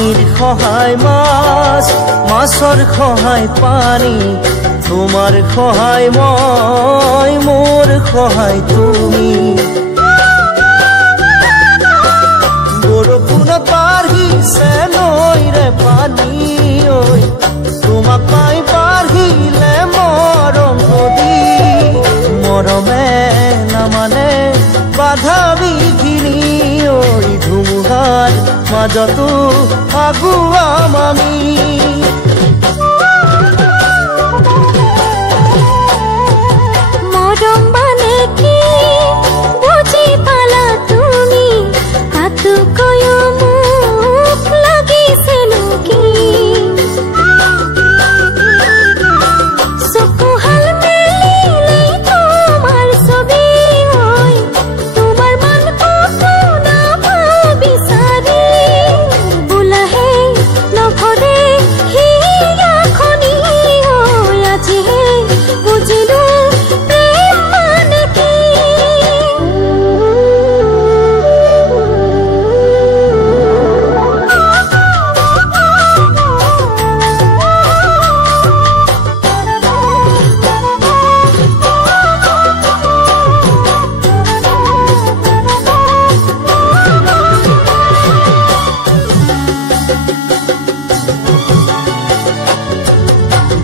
পানীৰ সহায় মাছ, মাছৰ সহায় পানী, তোমাৰ সহায় মই, মোৰ সহায় তুমি। বৰষুণত বাঢ়িছে নৈৰে পানী ঐ, তোমাক পাই বাঢ়িলে মৰম নদী। মৰমে নামানে বাধা বিঘিনি ঐ, ধুমুহাৰ মাজতো আগুৱাম আমি। মৰম মানে কি বুজি পালা তুমি, কাটোকৈও মোক লাগিছেনো কি। চকুহাল মেলিলেই তোমাৰ ছবি ঐ, তোমাৰ মান কতো নাপাওঁ বিচাৰি। বোলাহে নভৰে হিয়াখনি ঐ, আজিহে বুজিলো প্ৰেম মানে কি।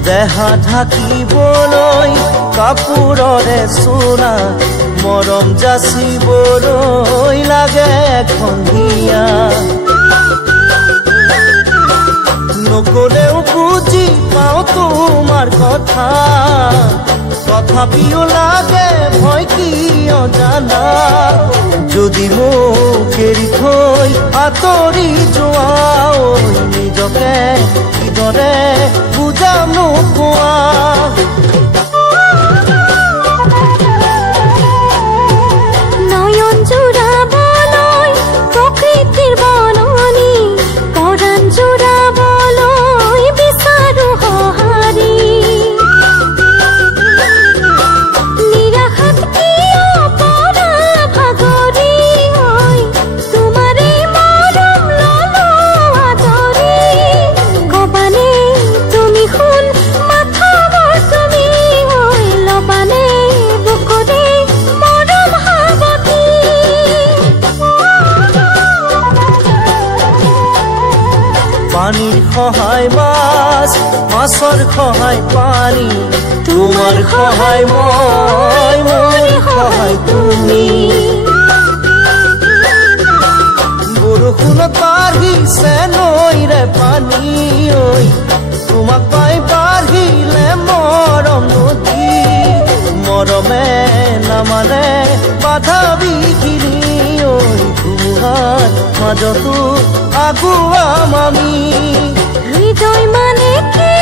দেহা ঢাকিবলৈ কাপোৰৰে চোলা, মৰম যাচিবলৈ লাগে এখন হিয়া। নকলেও বুজি পাওঁ তোমাৰ কথা, তথাপিও লাগে ভয় কিয় জানা। যদি মোক এৰি থৈ আঁতৰি যোৱা ঐ, নিজকে কিদৰে বুজাম নোকোৱা। নয়ন জোৰাবলৈ প্ৰকৃতিৰ বননি, পৰাণ জোৰাবলৈ বিচাৰো সঁহাৰি। নিৰাশাত কিয় পৰা ভাগৰি ঐ, তোমাৰে মৰম ললো আদৰি। কবানে তুমি শুন মাথাবোৰ তুমি ঐ, লবানে বুকুৰে মৰম সাৱটি। পানীৰ সহায় মাছ, মাছৰ সহায় পানী, তোমাৰ সহায় মই, মোৰ সহায় তুমি। বৰষুণত বাঢ়িছে নৈৰে পানী ঐ, তোমাক পাই বাঢ়িলে মৰম নদী। মৰমে নামানে বাধা বিঘিনি ঐ, ধুমুহাৰ মাজতো আগুৱাম আমি। হৃদয় মানে কি